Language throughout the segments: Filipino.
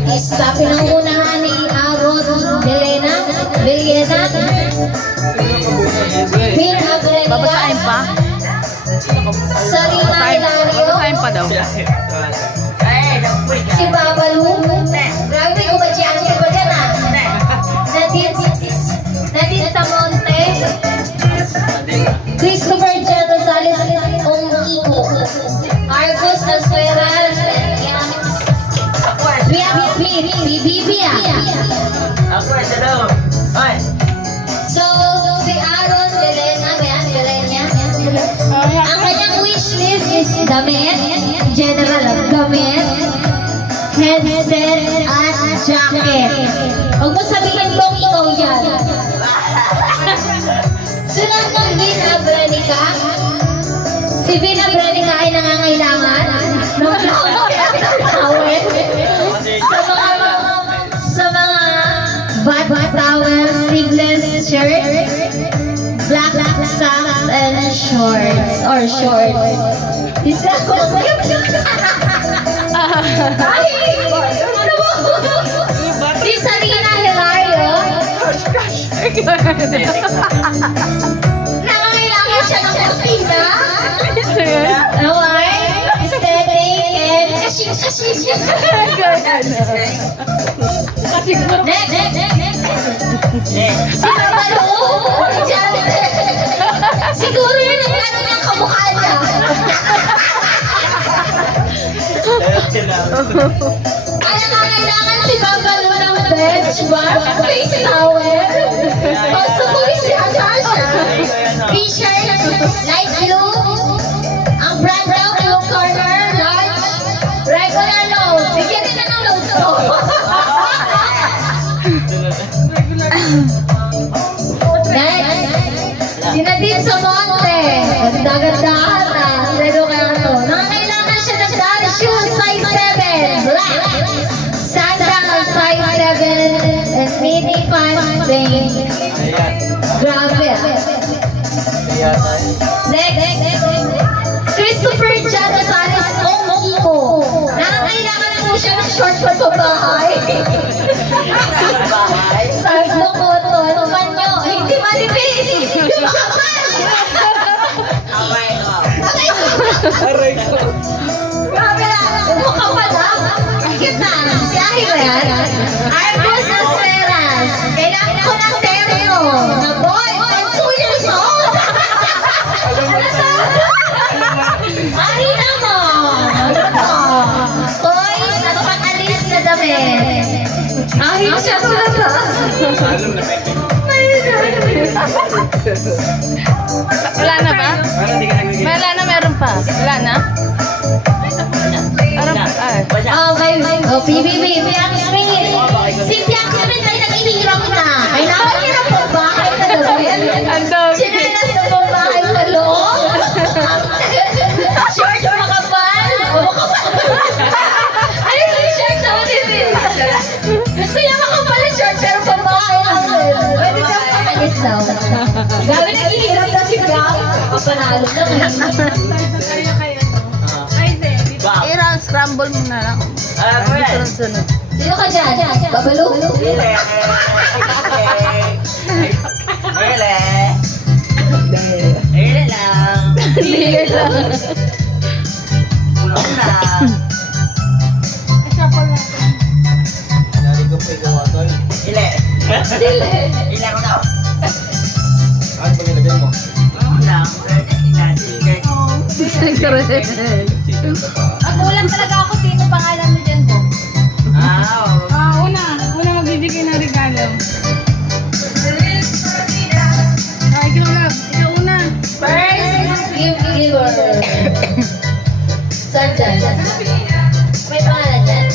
artista. Pinangunahan ni Aaron Villena, Bill Abrenica, Babasahin pa? Sarina Hilario, Babasahin pa daw. si Babalu. Grabe ko ba dyan? Ano ba dyan ah? Nadine Samonte, Christopher J. Rosales, Iko, Marcos Nasperas, Bibia. So, si Aaron Villena, ang kanyang wishlist is damit, general damit, headset, at jacket. Huwag mo sabihin kung ikaw yan. Sunod ng Vina Brenica. Si Vina Brenica ay nangangailangan ng towel sa mga bat towel, sleeveless shirt, black socks, and shorts or shorts. Isa ko. Si Sarina Hilario. Nangangailangan siya ng kurtina. Okay? Aesthetic and kasing-kasing. Next. Si Babalu. Siguro yun ang ano niyang kamukha niya. Kaya nangangailangan si Babalu ng bench bar, face towel. Also, si Adasha. T-shirt, light blue. Ang brand daw, blue corner, large, regular load. Bigyan din na ng load to. Next, si Nadine Samonte. Ganda-gandahan na. Pero kaya to. Nangangailangan siya ng dad shoes, size 7, black. Sandal, size 7, and mini pants, pink. Grabe. Next, Christopher J. Rosales, Iko. Nangangailangan po siya ng short pa bahay. Sardo cotton, panyo, hindi malipis, hindi makapal. Aray ko. Grabe lang, makapal ha. Cute na, si Ahiran. Arcos Nasperas, kailangan ko ng terno. Na boy, 2 years old. Ano to? Ahina mo. Ano to? Toys at pang-alis na damit. Ahin siya talaga. Wala na ba? Wala na, meron pa. Wala na? Okay. Oh, PBB, Piang Smith. Si Piang Smith ay nag-ihirap na. Kailangan niya na po bahay na gawin. Ang dami. Sinilas na po bahay sa loob. Short makapal. Ay, short naman din. Gusto niya makapal yung short pero pambahay namin. Pwede siyang pakalis daw. Gawin nag-ihirap na si Piang. Papanalo lang. I-round scramble mo na lang. Sunod-sunod. Sino ka dyan? Babalu? Hindi lang. Nagulat talaga ako sino pangalan mo dyan po. Una magbibigay ng regalo. Ikaw lang. Ikaw una. First giver. Saan dyan? May pangalan dyan?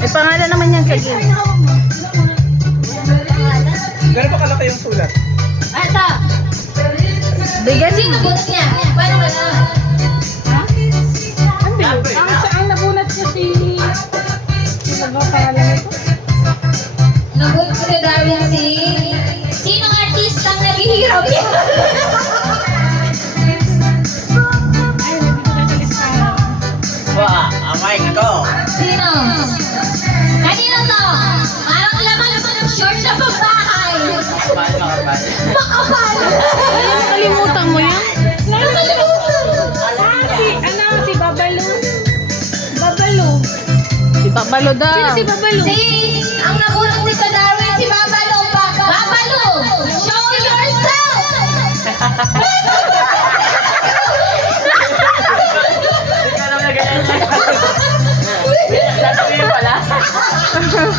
May pangalan naman yan sa game. Gano'n pa kalaki yung sulat? Ito. Bigyan Sino bunot niya? Paano ba na? Ang nabunat niya si... Ano ba pangalan ito? Nabunot ko na dahil si... Sinong artistang naghihirap yan? Nakalimutan. Si Babalo. Babalo. Si Babalo daw. Si Babalo. Ang nabulong si Darwin, si Babalo. Babalo, show yourself.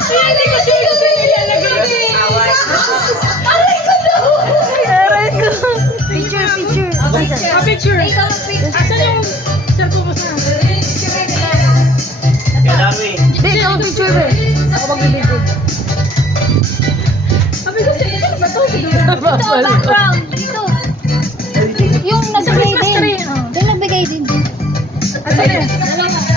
Hindi ko siya yung nilalagay. Aray ko daw. Aray ko. Picture. Picture. Asan yung cellphone mo sa? Di, ikaw picture ba? Ako magbibigay. Sabi ko, sino ba to? Babalo. Background, dito. Yung nasa Christmas play tree. din. Yung nagbigay din. Asan na?